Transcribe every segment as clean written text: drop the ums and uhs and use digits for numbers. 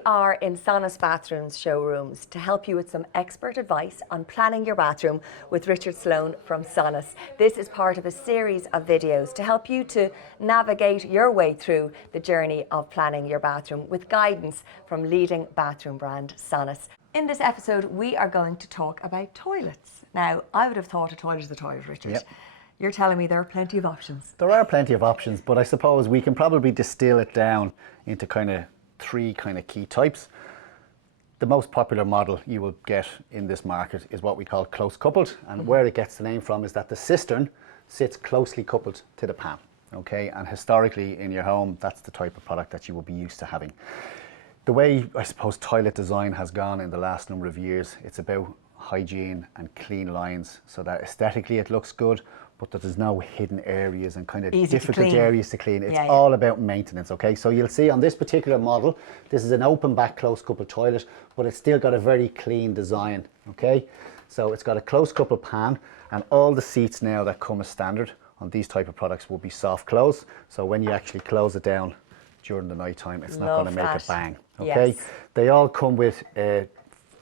We are in Sonus Bathrooms showrooms to help you with some expert advice on planning your bathroom with Richard Sloan from Sonus. This is part of a series of videos to help you to navigate your way through the journey of planning your bathroom with guidance from leading bathroom brand Sonus. In this episode, we are going to talk about toilets. Now, I would have thought a toilet is a toilet, Richard. Yep. You're telling me there are plenty of options. There are plenty of options, but I suppose we can probably distill it down into three key types. The most popular model you will get in this market is what we call close coupled, and where it gets the name from is that the cistern sits closely coupled to the pan. Okay, and historically in your home, that's the type of product that you will be used to having. The way I suppose toilet design has gone in the last number of years, it's about hygiene and clean lines so that aesthetically it looks good, but that there's no hidden areas and difficult areas to clean. It's all about maintenance, okay? So you'll see on this particular model, this is an open back close couple toilet, but it's still got a very clean design, okay? So it's got a close couple pan, and all the seats now that come as standard on these type of products will be soft close. So when you actually close it down during the night time, it's not going to make a bang, okay? Yes. They all come with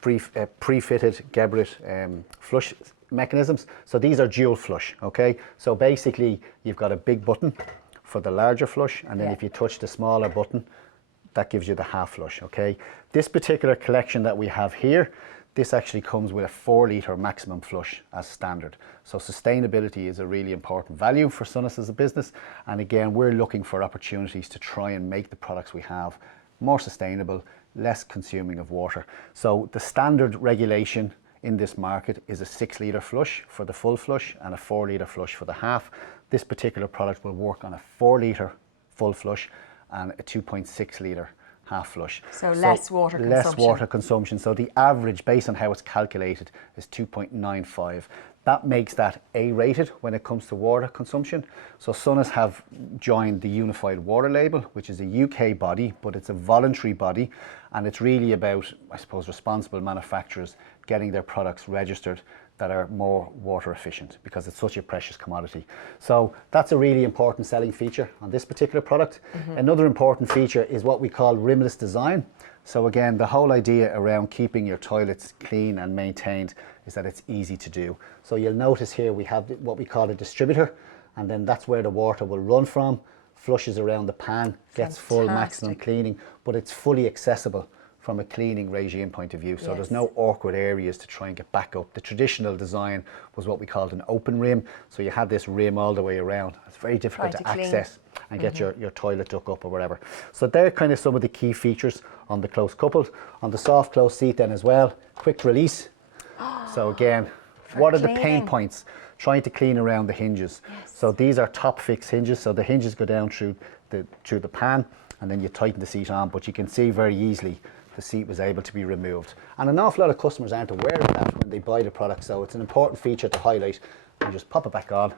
pre-fitted Geberit flush mechanisms. So these are dual flush, okay? So basically you've got a big button for the larger flush, and then if you touch the smaller button, that gives you the half flush, okay? This particular collection that we have here, this actually comes with a 4-litre maximum flush as standard. So sustainability is a really important value for Sonus as a business, and again, we're looking for opportunities to try and make the products we have more sustainable, less consuming of water. So the standard regulation in this market is a 6-litre flush for the full flush and a 4-litre flush for the half. This particular product will work on a 4-litre full flush and a 2.6-litre half flush. So less water consumption. Less water consumption. So the average, based on how it's calculated, is 2.95. That makes that A-rated when it comes to water consumption. So Sonus have joined the Unified Water Label, which is a UK body, but it's a voluntary body, and it's really about, I suppose, responsible manufacturers getting their products registered that are more water efficient, because it's such a precious commodity. So that's a really important selling feature on this particular product. Another important feature is what we call rimless design. So again, the whole idea around keeping your toilets clean and maintained is that it's easy to do. So you'll notice here we have what we call a distributor, and then that's where the water will run from, flushes around the pan, gets full maximum cleaning, but it's fully accessible from a cleaning regime point of view. So there's no awkward areas to try and get back up. The traditional design was what we called an open rim. So you had this rim all the way around. It's very difficult to access and get your toilet duct up or whatever. So they're kind of some of the key features on the close coupled. On the soft close seat then as well, quick release. So again, what are the pain points? Trying to clean around the hinges. So these are top fix hinges. So the hinges go down through the pan, and then you tighten the seat on, but you can see very easily the seat was able to be removed. And an awful lot of customers aren't aware of that when they buy the product, so it's an important feature to highlight. You just pop it back on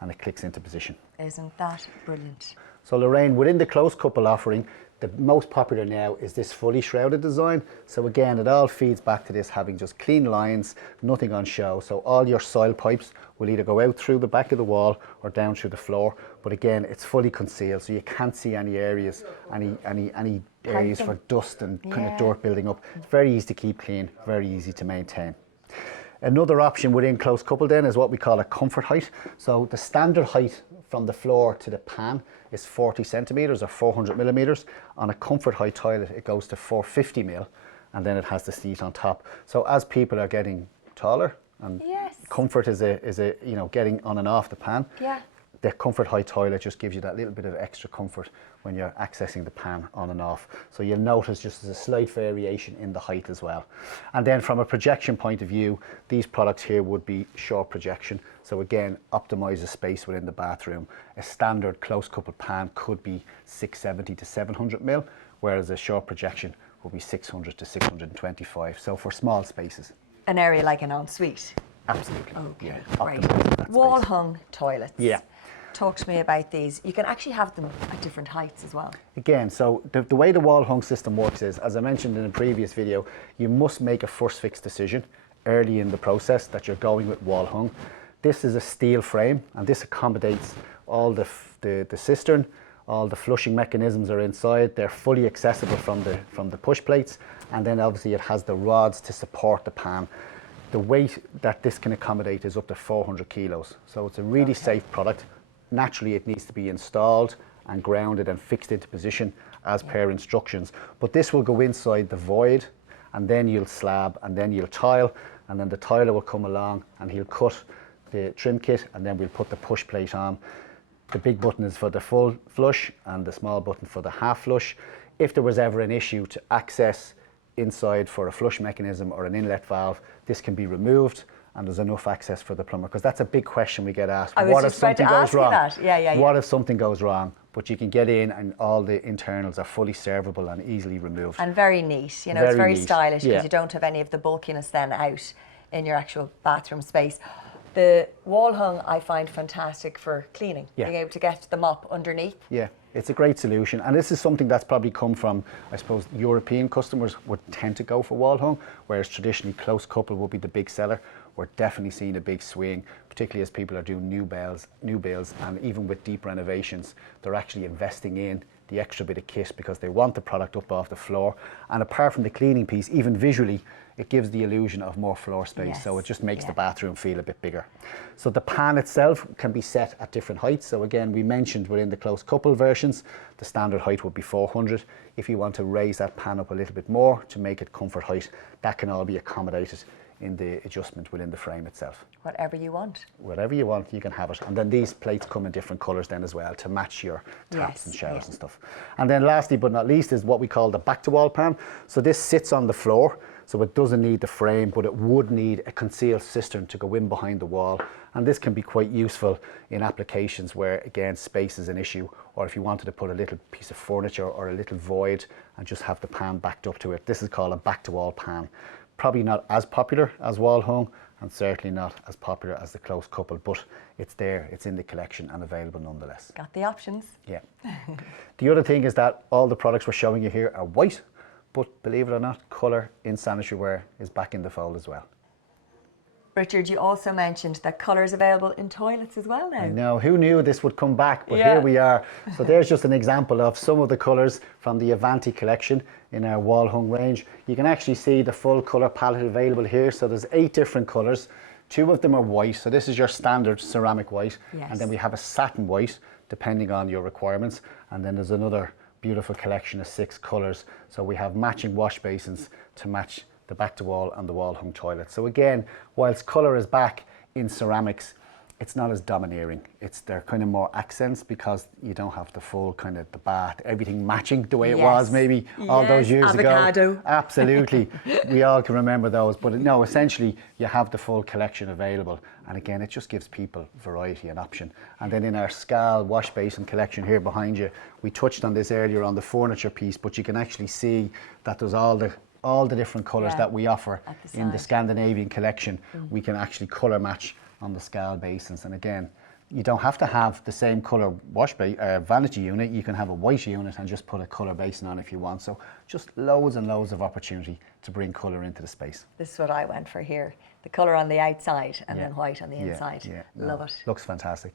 and it clicks into position. Isn't that brilliant? So Lorraine, within the close couple offering, the most popular now is this fully shrouded design. So again, it all feeds back to this having just clean lines, nothing on show. So all your soil pipes will either go out through the back of the wall or down through the floor. But again, it's fully concealed, so you can't see any areas, any areas for dust and kind of dirt building up. It's very easy to keep clean, very easy to maintain. Another option within close couple then is what we call a comfort height. So the standard height from the floor to the pan is 40 centimetres or 400 millimetres. On a comfort height toilet, it goes to 450 mil, and then it has the seat on top. So as people are getting taller, and comfort is a getting on and off the pan, the comfort height toilet just gives you that little bit of extra comfort when you're accessing the pan on and off. So you'll notice just there's a slight variation in the height as well. And then from a projection point of view, these products here would be short projection. So again, optimize the space within the bathroom. A standard close coupled pan could be 670 to 700 mil, whereas a short projection will be 600 to 625. So for small spaces. An area like an ensuite. Absolutely. Okay, great. Wall hung toilets. Yeah. Talk to me about these. You can actually have them at different heights as well. Again, so the way the wall hung system works is, as I mentioned in a previous video, you must make a first fix decision early in the process that you're going with wall hung. This is a steel frame, and this accommodates all the cistern, All the flushing mechanisms are inside. They're fully accessible from the push plates, and then obviously it has the rods to support the pan. The weight that this can accommodate is up to 400 kilos, so it's a really safe product. Naturally, it needs to be installed and grounded and fixed into position as per instructions. But this will go inside the void, and then you'll slab, and then you'll tile, and then the tiler will come along and he'll cut the trim kit, and then we'll put the push plate on. The big button is for the full flush and the small button for the half flush. If there was ever an issue to access inside for a flush mechanism or an inlet valve, this can be removed, and there's enough access for the plumber, because that's a big question we get asked. What if something goes wrong? What if something goes wrong? But you can get in and all the internals are fully servable and easily removed. And very neat, you know, it's very neat. stylish, because you don't have any of the bulkiness then out in your actual bathroom space. The wall hung I find fantastic for cleaning, being able to get the mop underneath. Yeah, it's a great solution, and this is something that's probably come from, I suppose, European customers would tend to go for wall hung, whereas traditionally close couple would be the big seller. We're definitely seeing a big swing, particularly as people are doing new builds, and even with deep renovations, they're actually investing in the extra bit of kit because they want the product up off the floor. And apart from the cleaning piece, even visually, it gives the illusion of more floor space, so it just makes the bathroom feel a bit bigger. So the pan itself can be set at different heights. So again, we mentioned within the close couple versions, the standard height would be 400. If you want to raise that pan up a little bit more to make it comfort height, that can all be accommodated in the adjustment within the frame itself. Whatever you want. Whatever you want, you can have it. And then these plates come in different colours then as well to match your taps and showers and stuff. And then lastly but not least is what we call the back to wall pan. So this sits on the floor, so it doesn't need the frame, but it would need a concealed cistern to go in behind the wall. And this can be quite useful in applications where, again, space is an issue, or if you wanted to put a little piece of furniture or a little void and just have the pan backed up to it. This is called a back to wall pan. Probably not as popular as wall hung, and certainly not as popular as the close couple, but it's there, it's in the collection and available nonetheless. Got the options. Yeah. The other thing is that all the products we're showing you here are white, but believe it or not, colour in sanitary ware is back in the fold as well. Richard, you also mentioned that colour is available in toilets as well now. I know, who knew this would come back, but here we are. So there's just an example of some of the colours from the Avanti collection in our wall hung range. You can actually see the full colour palette available here. So there's 8 different colours. 2 of them are white, so this is your standard ceramic white. And then we have a satin white, depending on your requirements. And then there's another beautiful collection of 6 colours. So we have matching wash basins to match the back to wall and the wall hung toilet. So again, whilst colour is back in ceramics, it's not as domineering. They're kind of more accents because you don't have the full kind of the bath, everything matching the way it was maybe all those years ago. Absolutely. We all can remember those. But no, essentially you have the full collection available. And again, it just gives people variety and option. And then in our Skal wash basin collection here behind you, we touched on this earlier on the furniture piece, but you can actually see that there's all the different colours that we offer in the Scandinavian collection. We can actually colour match on the Skal basins, and again, you don't have to have the same colour vanity unit. You can have a white unit and just put a colour basin on if you want. So just loads and loads of opportunity to bring colour into the space. This is what I went for here. The colour on the outside and then white on the inside. Love it. Looks fantastic.